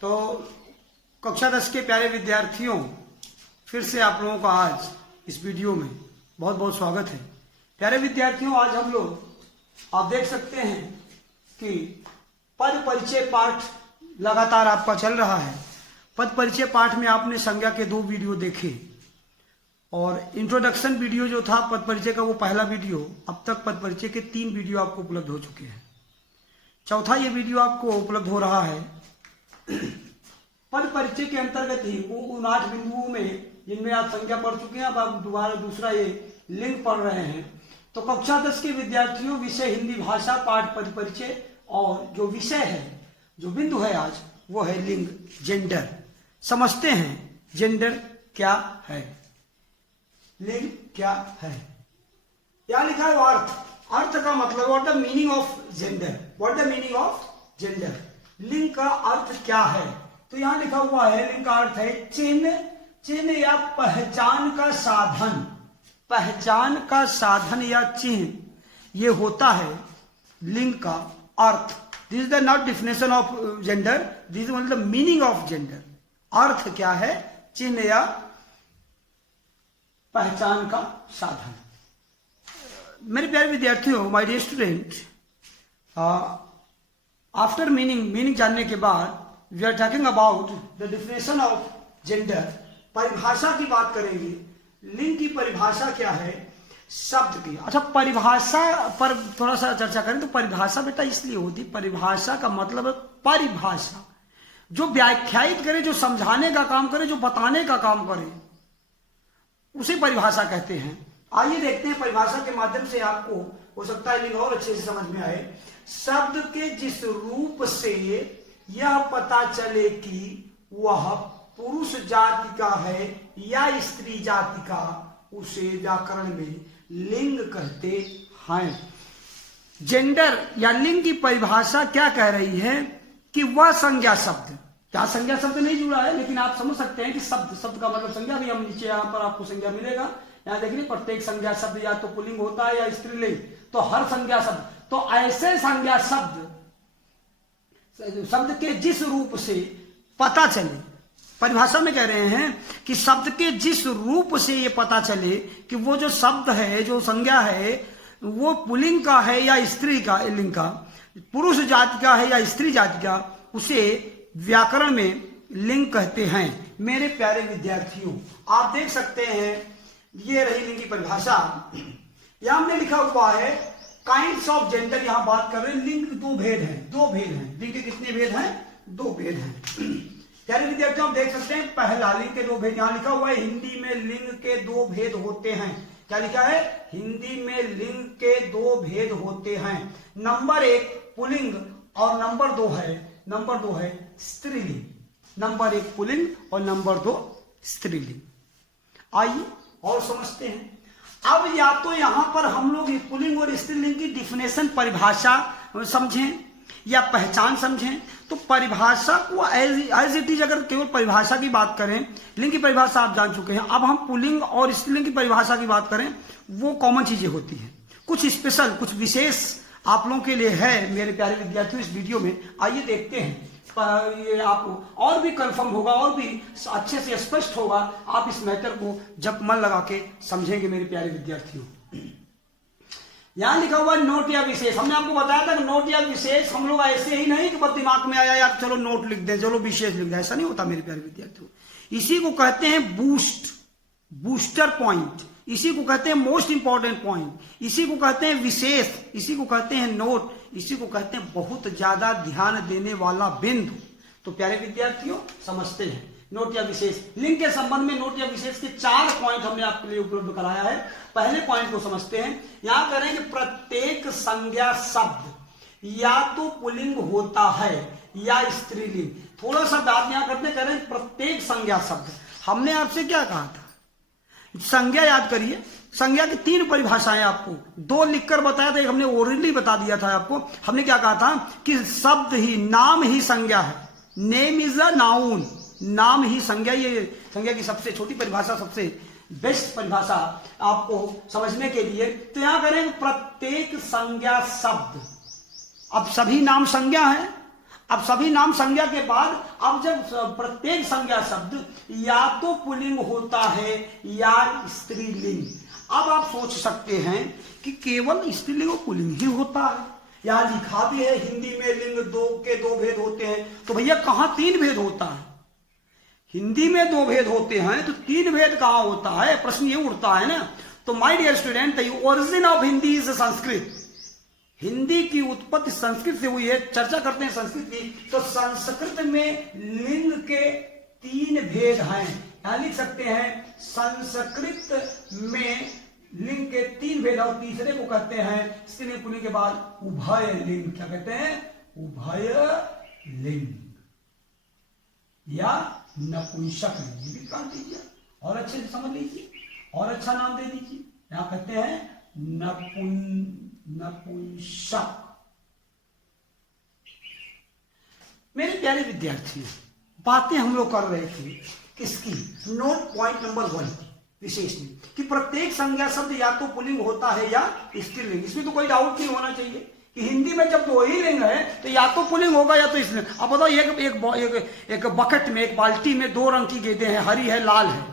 तो कक्षा 10 के प्यारे विद्यार्थियों, फिर से आप लोगों का आज इस वीडियो में बहुत बहुत स्वागत है। प्यारे विद्यार्थियों, आज हम लोग आप देख सकते हैं कि पद परिचय पाठ लगातार आपका चल रहा है। पद परिचय पाठ में आपने संज्ञा के 2 वीडियो देखे और इंट्रोडक्शन वीडियो जो था पद परिचय का वो पहला वीडियो, अब तक पद परिचय के 3 वीडियो आपको उपलब्ध हो चुके हैं। चौथा ये वीडियो आपको उपलब्ध हो रहा है पद परिचय के अंतर्गत ही उन 8 बिंदुओं में जिनमें आप संज्ञा पढ़ चुके हैं। अब आप दोबारा दूसरा ये लिंक पढ़ रहे हैं। तो कक्षा 10 के विद्यार्थियों, विषय हिंदी भाषा, पाठ पद परिचय, और जो विषय है, जो बिंदु है आज, वो है लिंग, जेंडर। समझते हैं जेंडर क्या है, लिंग क्या है। क्या लिखा है? अर्थ। अर्थ का मतलब, what the meaning of gender, what the meaning of gender. लिंग का अर्थ क्या है? तो यहां लिखा हुआ है, लिंग का अर्थ है चिन्ह, चिन्ह या पहचान का साधन। पहचान का साधन या चिन्ह ये होता है लिंग का अर्थ। This is the not definition of gender, this is only the meaning of gender. अर्थ क्या है? चिन्ह या पहचान का साधन। मेरे प्यारे विद्यार्थियों, my dear student, after meaning जानने के बाद we are talking about the definition of gender. परिभाषा की बात करेंगे। लिंग की परिभाषा क्या है? शब्द की। अच्छा, परिभाषा पर थोड़ा सा चर्चा करें तो परिभाषा बेटा इसलिए होती, परिभाषा का मतलब है परिभाषा, जो व्याख्यायित करे, जो समझाने का काम करे, जो बताने का काम करे, उसे परिभाषा कहते हैं। आइए देखते हैं परिभाषा के माध्यम से आपको हो सकता है लिंग और अच्छे से समझ में आए। शब्द के जिस रूप से यह पता चले कि वह पुरुष जाति का है या स्त्री जाति का, उसे व्याकरण में लिंग कहते हैं। जेंडर या लिंग की परिभाषा क्या कह रही है कि वह संज्ञा शब्द, क्या संज्ञा शब्द नहीं जुड़ा है, लेकिन आप समझ सकते हैं कि शब्द का मतलब संज्ञा भी। हम नीचे यहां पर आपको संज्ञा मिलेगा, यहां देखिए प्रत्येक संज्ञा शब्द या तो पुल्लिंग होता है या स्त्रीलिंग, तो हर संज्ञा शब्द, तो ऐसे संज्ञा शब्द के जिस रूप से पता चले, परिभाषा में कह रहे हैं कि शब्द के जिस रूप से ये पता चले कि वो जो शब्द है, जो संज्ञा है, वो पुल्लिंग का है या स्त्री का, लिंग का, पुरुष जाति का है या स्त्री जाति का, उसे व्याकरण में लिंग कहते हैं। मेरे प्यारे विद्यार्थियों, आप देख सकते हैं ये रही लिंग की परिभाषा। यहां हमने लिखा हुआ है काइंड्स ऑफ जेंडर। यहां बात कर रहे हैं लिंग, 2 भेद हैं, 2 भेद हैं। लिंग के कितने भेद हैं? 2 भेद हैं। प्यारे विद्यार्थियों, आप देख सकते हैं पहला लिंग के 2 भेद। यहां लिखा हुआ है हिंदी में लिंग के 2 भेद होते हैं। क्या लिखा है? हिंदी में लिंग के 2 भेद होते हैं। नंबर 1 पुल्लिंग और नंबर 2 है स्त्रीलिंग। नंबर 1 पुल्लिंग और नंबर 2 स्त्रीलिंग। आइए और समझते हैं। अब या तो यहां पर हम लोग पुल्लिंग और स्त्रीलिंग की डिफिनेशन, परिभाषा समझें या पहचान समझें। तो परिभाषा को एज इट इज, अगर केवल परिभाषा की बात करें, लिंग की परिभाषा आप जान चुके हैं। अब हम पुल्लिंग और स्त्रीलिंग की परिभाषा की बात करें, वो कॉमन चीजें होती हैं। कुछ स्पेशल, कुछ विशेष आप लोगों के लिए है मेरे प्यारे विद्यार्थियों इस वीडियो में। आइए देखते हैं, ये आपको और भी कंफर्म होगा और भी अच्छे से स्पष्ट होगा। आप इस मैटर को जब मन लगा के समझेंगे मेरे प्यारे विद्यार्थियों। यहां लिखा हुआ नोट या विशेष। हमने आपको बताया था कि नोट या विशेष हम लोग ऐसे ही नहीं कि बस दिमाग में आया यार चलो नोट लिख दें, चलो विशेष लिख दें, ऐसा नहीं होता मेरे प्यारे विद्यार्थियों। इसी को कहते हैं बूस्टर पॉइंट, इसी को कहते हैं मोस्ट इंपॉर्टेंट पॉइंट, इसी को कहते हैं विशेष, इसी को कहते हैं नोट, इसी को कहते हैं बहुत ज्यादा ध्यान देने वाला बिंदु। तो प्यारे विद्यार्थियों, समझते हैं नोट या विशेष। लिंग के संबंध में नोट या विशेष के 4 पॉइंट हमने आपके लिए उपलब्ध कराया है। पहले पॉइंट को समझते हैं। यहां कह रहे हैं कि प्रत्येक संज्ञा शब्द या तो पुल्लिंग होता है या स्त्रीलिंग। थोड़ा सा बात यहां करते, कह रहे हैं प्रत्येक संज्ञा शब्द। हमने आपसे क्या कहा था? संज्ञा याद करिए। संज्ञा की 3 परिभाषाएं आपको 2 लिखकर बताया था, एक हमने ओरली बता दिया था आपको। हमने क्या कहा था कि शब्द ही, नाम ही संज्ञा है। नेम इज अ नाउन, नाम ही संज्ञा। ये संज्ञा की सबसे छोटी परिभाषा, सबसे बेस्ट परिभाषा आपको समझने के लिए। तो यहां करें प्रत्येक संज्ञा शब्द। अब सभी नाम संज्ञा है, अब सभी नाम संज्ञा के बाद अब जब प्रत्येक संज्ञा शब्द या तो पुल्लिंग होता है या स्त्रीलिंग, अब आप सोच सकते हैं कि केवल स्त्रीलिंग और पुल्लिंग ही होता है। यहां लिखा भी है हिंदी में लिंग दो के दो भेद होते हैं, तो भैया कहां तीन भेद होता है? हिंदी में दो भेद होते हैं तो तीन भेद कहां होता है, प्रश्न ये उठता है ना। तो my dear student, the origin of Hindi is Sanskrit. Hindi की उत्पत्ति संस्कृत से हुई है। चर्चा करते हैं संस्कृत की, तो संस्कृत में लिंग के तीन भेद हैं। यहां लिख सकते हैं संस्कृत में लिंग के तीन भेद, और तीसरे को कहते हैं स्त्रीलिंग पुल्लिंग के बाद उभय लिंग। क्या कहते हैं? उभय लिंग या नपुंसक लिंग। ये भी काम दीजिए और अच्छे से समझ लीजिए और अच्छा नाम दे दीजिए। यहां कहते हैं नपुंसक। मेरे प्यारे विद्यार्थी, बातें हम लोग कर रहे थे किसकी? नोट पॉइंट नंबर 1 विशेष में, कि प्रत्येक संज्ञा शब्द या तो पुल्लिंग होता है या स्त्रीलिंग। इसमें तो कोई डाउट नहीं होना चाहिए कि हिंदी में जब दो ही लिंग है तो या तो पुल्लिंग होगा या तो स्त्रीलिंग। अब बताओ, एक बकेट में, एक बाल्टी में दो रंग की गेंदें हैं, हरी है लाल है।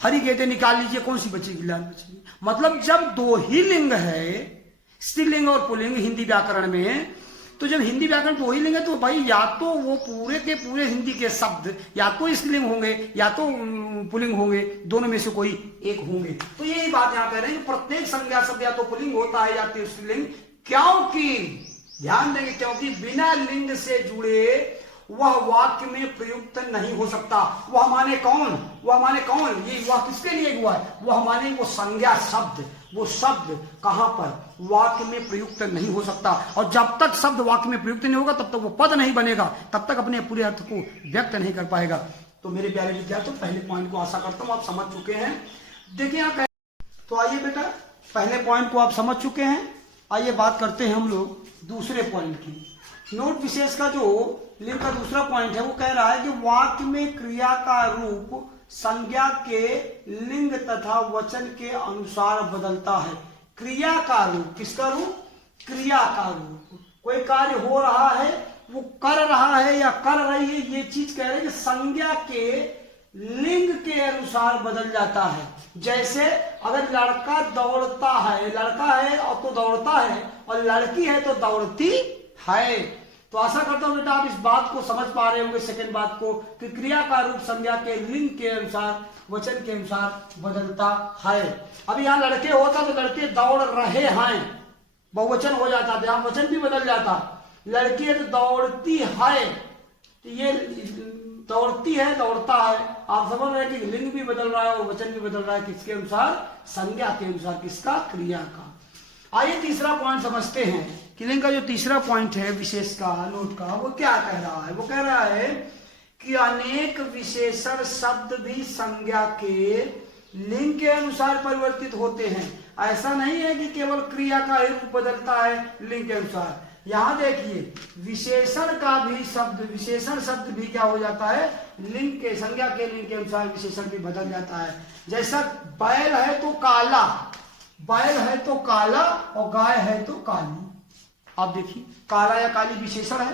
हरी गेंदें निकाल लीजिए, कौन सी बचेगी? लाल बचेगी। मतलब जब दो ही लिंग है, स्त्रीलिंग और पुल्लिंग हिंदी व्याकरण में, तो जब हिंदी व्याकरण दो ही लिंग है तो भाई या तो वो पूरे के पूरे हिंदी के शब्द या तो स्त्रीलिंग होंगे या तो पुल्लिंग होंगे, दोनों में से कोई एक होंगे। तो यही बात यहां कह रहे हैं, प्रत्येक संज्ञा शब्द या तो पुल्लिंग होता है या तो स्त्रीलिंग, क्योंकि ध्यान देंगे, क्योंकि बिना लिंग से जुड़े वह वाक्य में प्रयुक्त नहीं हो सकता। वह माने कौन? वह माने कौन? ये वह किसके लिए हुआ है? वह माने वो संज्ञा शब्द, वो शब्द कहां पर? वाक्य में प्रयुक्त नहीं हो सकता। और जब तक शब्द वाक्य में प्रयुक्त नहीं होगा तब तक वो पद नहीं बनेगा, तब तक अपने पूरे अर्थ को व्यक्त नहीं कर पाएगा। तो मेरे प्यारे विद्यार्थियों, पहले पॉइंट को आशा करता हूं आप समझ चुके हैं। देखिए यहां, तो आइए बेटा, पहले पॉइंट को आप समझ चुके हैं। आइए बात करते हैं हम लोग दूसरे पॉइंट की। नोट विशेष का जो लिंग का दूसरा पॉइंट है वो कह रहा है कि वाक्य में क्रिया का रूप संज्ञा के लिंग तथा वचन के अनुसार बदलता है। क्रिया का रूप, किसका रूप? क्रिया का रूप। कोई कार्य हो रहा है, वो कर रहा है या कर रही है, ये चीज कह रहे हैं कि संज्ञा के लिंग के अनुसार बदल जाता है। जैसे अगर लड़का दौड़ता है, लड़का है और तो दौड़ता है, और लड़की है तो दौड़ती है। तो आशा करता हूं बेटा आप इस बात को समझ पा रहे होंगे, सेकंड बात को, कि क्रिया का रूप संज्ञा के लिंग के अनुसार, वचन के अनुसार बदलता है। अब यहाँ लड़के होता तो लड़के दौड़ रहे हैं, बहुवचन हो जाता, यहाँ वचन भी बदल जाता। लड़की है तो दौड़ती है, तो ये दौड़ती है, दौड़ता है। आप समझ रहे हैं कि लिंग भी बदल रहा है और वचन भी बदल रहा है, किसके अनुसार? संज्ञा के अनुसार। किसका? क्रिया का। आइए तीसरा पॉइंट समझते हैं कि लिंग का जो तीसरा पॉइंट है विशेष का, नोट का, वो क्या कह रहा है? वो कह रहा है कि अनेक विशेषण शब्द भी संज्ञा के लिंग के अनुसार परिवर्तित होते हैं। ऐसा नहीं है कि केवल क्रिया का ही रूप बदलता है लिंग के अनुसार। यहां देखिए, विशेषण का भी शब्द, विशेषण शब्द भी क्या हो जाता है? लिंग के, संज्ञा के लिंग के अनुसार विशेषण भी बदल जाता है। जैसा बैल है तो काला, बैल है तो काला, और गाय है तो काली। आप देखिए, काला या काली विशेषण है,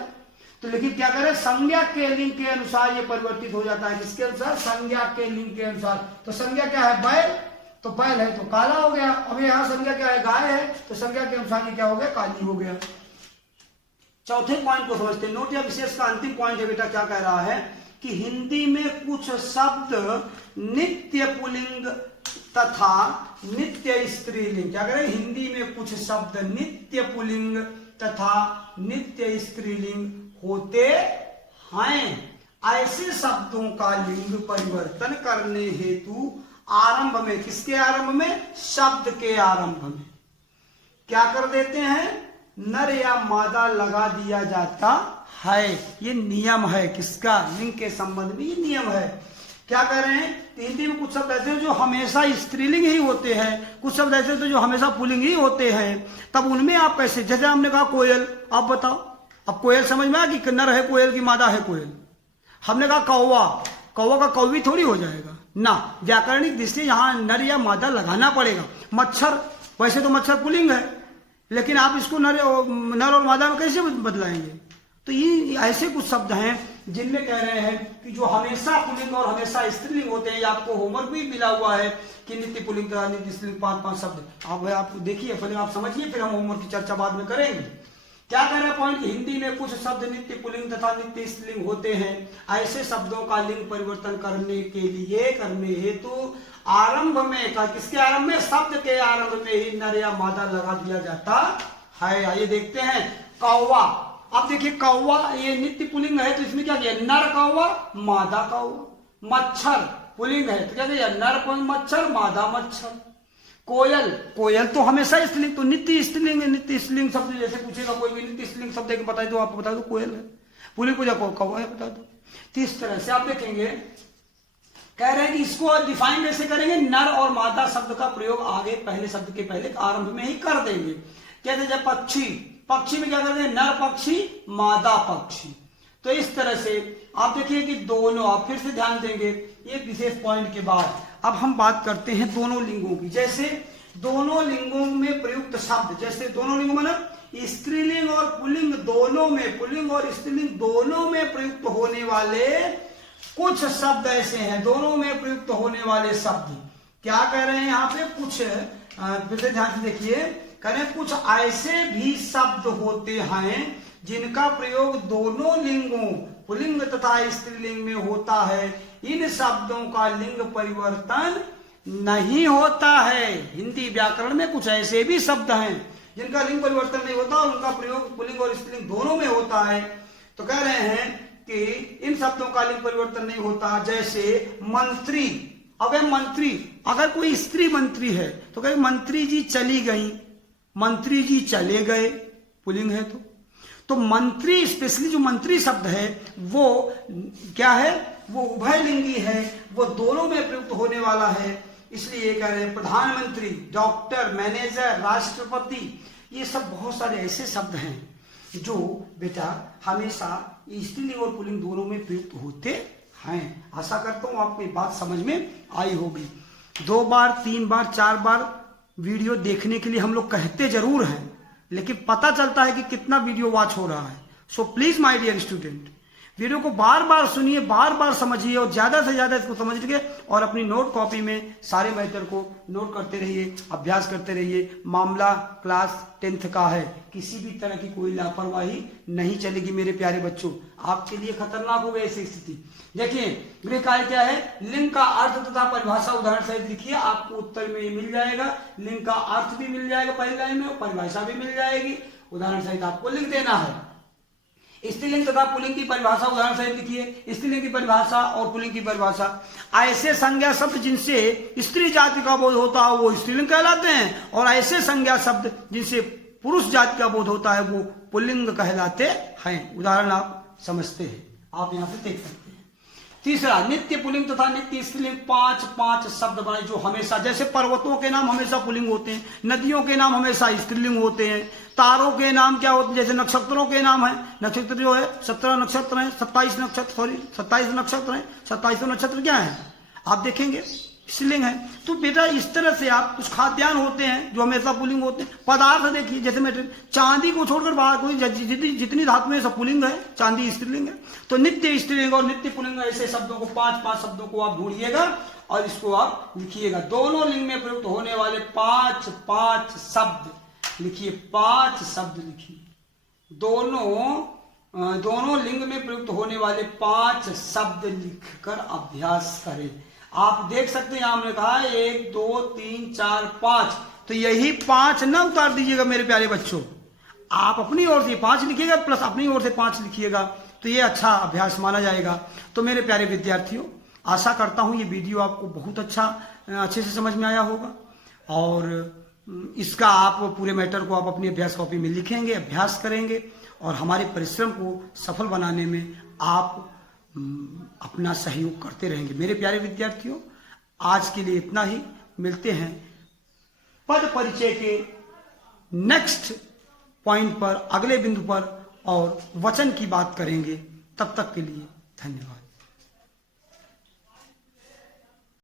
तो लेकिन क्या करें? संज्ञा के लिंग के अनुसार ये परिवर्तित हो जाता है। किसके अनुसार? संज्ञा के लिंग के अनुसार। तो संज्ञा क्या है? बैल, तो बैल है तो काला हो गया। अब यहाँ संज्ञा क्या है? गाय है, तो संज्ञा के अनुसार ये क्या हो गया? काली हो गया। चौथे पॉइंट को समझते हैं। नोट या विशेष का अंतिम पॉइंट है बेटा, क्या कह रहा है कि हिंदी में कुछ शब्द नित्य पुल्लिंग तथा नित्य स्त्रीलिंग, क्या करें? हिंदी में कुछ शब्द नित्य पुल्लिंग तथा नित्य स्त्रीलिंग होते हैं। ऐसे शब्दों का लिंग परिवर्तन करने हेतु आरंभ में, किसके आरंभ में? शब्द के आरंभ में क्या कर देते हैं? नर या मादा लगा दिया जाता है। ये नियम है किसका? लिंग के संबंध में ये नियम है। क्या कह रहे हैं? हिंदी में कुछ शब्द ऐसे जो हमेशा स्त्रीलिंग ही होते हैं, कुछ शब्द ऐसे जो हमेशा पुल्लिंग ही होते हैं। तब उनमें आप कैसे? जैसे हमने कहा कोयल, आप बताओ, अब कोयल समझ में आया कि नर है कोयल की मादा है कोयल। हमने कहा कौवा, कौवा का कौवी थोड़ी हो जाएगा ना, व्याकरणिक दृष्टि यहाँ नर या मादा लगाना पड़ेगा। मच्छर, वैसे तो मच्छर पुल्लिंग है, लेकिन आप इसको नर और मादा में कैसे बदलाएंगे? तो ये ऐसे कुछ शब्द हैं जिनमें कह रहे हैं कि जो हमेशा पुल्लिंग और हमेशा स्त्रीलिंग होते हैं। ये आपको होमवर्क भी मिला हुआ है कि नित्य पुल्लिंग तथा नित्य स्त्रीलिंग 5 शब्द। आप देखिए, पहले आप समझिए, फिर हम होमवर्क की चर्चा बाद में करेंगे। क्या कह रहे हैं पॉइंट? हिंदी में कुछ शब्द नित्य पुल्लिंग तथा नित्य स्त्रीलिंग होते हैं। ऐसे शब्दों का लिंग परिवर्तन करने हेतु आरंभ में, किसके आरंभ में? शब्द के आरंभ में ही नर या मादा लगा दिया जाता है। आइए देखते हैं। कौवा, अब देखिए कौवा ये नित्य पुल्लिंग है, तो इसमें क्या किया? नर कौवा, मादा कौवा। मच्छर पुल्लिंग है, तो क्या किया? नर मच्छर, मादा मच्छर। कोयल, कोयल तो हमेशा स्त्रीलिंग, तो नित्य स्त्रीलिंग है। नित्य स्त्रीलिंग शब्द जैसे पूछेगा कोई भी नित्य स्त्रीलिंग शब्द एक बताए, तो आपको बता दो कोयल है। पुल्लिंग को जाओ कौवा है, बता दो। तो इस तरह से आप देखेंगे, कह रहे हैं कि इसको डिफाइन कैसे करेंगे? नर और मादा शब्द का प्रयोग आगे पहले शब्द के पहले आरंभ में ही कर देंगे। कहते जब पक्षी, पक्षी में क्या करते हैं? नर पक्षी, मादा पक्षी। तो इस तरह से आप देखिए कि दोनों, आप फिर से ध्यान देंगे एक विशेष पॉइंट के बाद। अब हम बात करते हैं दोनों लिंगों की। जैसे दोनों लिंगों में प्रयुक्त शब्द, जैसे दोनों लिंगों मतलब स्त्रीलिंग और पुल्लिंग दोनों में, पुल्लिंग और स्त्रीलिंग दोनों में प्रयुक्त होने वाले कुछ शब्द ऐसे हैं, दोनों में प्रयुक्त होने वाले शब्द। क्या कह रहे हैं यहाँ पे? कुछ फिर से ध्यान से देखिए, कह रहे हैं कुछ ऐसे भी शब्द होते हैं जिनका प्रयोग दोनों लिंगों पुल्लिंग तथा स्त्रीलिंग में होता है। इन शब्दों का लिंग परिवर्तन नहीं होता है। हिंदी व्याकरण में कुछ ऐसे भी शब्द हैं जिनका लिंग परिवर्तन नहीं होता, उनका प्रयोग पुल्लिंग और स्त्रीलिंग दोनों में होता है। तो कह रहे हैं कि इन शब्दों का लिंग परिवर्तन नहीं होता। जैसे मंत्री, अगर मंत्री, अगर कोई स्त्री मंत्री है तो कहे मंत्री जी चली गई, मंत्री जी चले गए, पुल्लिंग है। तो मंत्री, स्पेशली जो मंत्री शब्द है वो क्या है? वो उभयलिंगी है, वो दोनों में प्रयुक्त होने वाला है। इसलिए कह रहे हैं प्रधानमंत्री, डॉक्टर, मैनेजर, राष्ट्रपति, ये सब बहुत सारे ऐसे शब्द हैं जो बेटा हमेशा स्त्रीलिंग और पुल्लिंग दोनों में प्रयुक्त होते हैं। आशा करता हूं आपको ये बात समझ में आई होगी। 2 बार 3 बार 4 बार वीडियो देखने के लिए हम लोग कहते जरूर हैं, लेकिन पता चलता है कि कितना वीडियो वॉच हो रहा है। So please my dear student, video को बार बार सुनिए, बार बार समझिए और ज्यादा से ज्यादा इसको समझ लीजिए और अपनी नोट कॉपी में सारे मैटर को नोट करते रहिए, अभ्यास करते रहिए। मामला क्लास 10th का है, किसी भी तरह की कोई लापरवाही नहीं चलेगी मेरे प्यारे बच्चों। आपके लिए खतरनाक हो गई ऐसी स्थिति। देखिए गृह कार्य क्या है? लिंग का अर्थ तथा परिभाषा उदाहरण सहित लिखिए, आपको उत्तर में ये मिल जाएगा। लिंग का अर्थ भी मिल जाएगा पहली लाइन में, परिभाषा भी मिल जाएगी, उदाहरण सहित आपको लिख देना है। स्त्रीलिंग तथा पुल्लिंग की परिभाषा उदाहरण सहित लिखिए। स्त्रीलिंग की परिभाषा और पुल्लिंग की परिभाषा। ऐसे संज्ञा शब्द जिनसे स्त्री जाति का बोध होता है वो स्त्रीलिंग कहलाते हैं, और ऐसे संज्ञा शब्द जिनसे पुरुष जाति का बोध होता है वो पुल्लिंग कहलाते हैं। उदाहरण आप समझते हैं, आप यहां से देख सकते हैं। तीसरा, नित्य पुल्लिंग तथा नित्य स्त्रीलिंग 5 शब्द बनाए जो हमेशा, जैसे पर्वतों के नाम हमेशा पुल्लिंग होते हैं, नदियों के नाम हमेशा स्त्रीलिंग होते हैं, तारों के नाम क्या होते हैं? जैसे नक्षत्रों के नाम है, नक्षत्र जो है 17 नक्षत्र है, 27 नक्षत्र है, 27 नक्षत्र क्या है आप देखेंगे स्त्रीलिंग है। तो बेटा इस तरह से आप, कुछ खाद्यान्न होते हैं जो हमेशा पुल्लिंग होते हैं। पदार्थ देखिए, जैसे मेटेरियल, चांदी को छोड़कर बाहर कोई जितनी धातु में सब पुल्लिंग है, चांदी स्त्रीलिंग है। तो नित्य स्त्रीलिंग और नित्य पुल्लिंग ऐसे शब्दों को 5 शब्दों को आप ढूंढिएगा और इसको आप लिखिएगा। दोनों लिंग में प्रयुक्त होने वाले 5 शब्द लिखिए, 5 शब्द लिखिए। दोनों लिंग में प्रयुक्त होने वाले 5 शब्द लिखकर अभ्यास करें। आप देख सकते हैं हमने कहा 1 2 3 4 5, तो यही 5 ना उतार दीजिएगा मेरे प्यारे बच्चों, आप अपनी ओर से 5 लिखिएगा प्लस अपनी ओर से 5 लिखिएगा, तो ये अच्छा अभ्यास माना जाएगा। तो मेरे प्यारे विद्यार्थियों, आशा करता हूं ये वीडियो आपको बहुत अच्छे से समझ में आया होगा, और इसका आप पूरे मैटर को आप अपनी अभ्यास कॉपी में लिखेंगे, अभ्यास करेंगे, और हमारे परिश्रम को सफल बनाने में आप अपना सहयोग करते रहेंगे। मेरे प्यारे विद्यार्थियों, आज के लिए इतना ही। मिलते हैं पद परिचय के नेक्स्ट पॉइंट पर, अगले बिंदु पर, और वचन की बात करेंगे। तब तक के लिए धन्यवाद।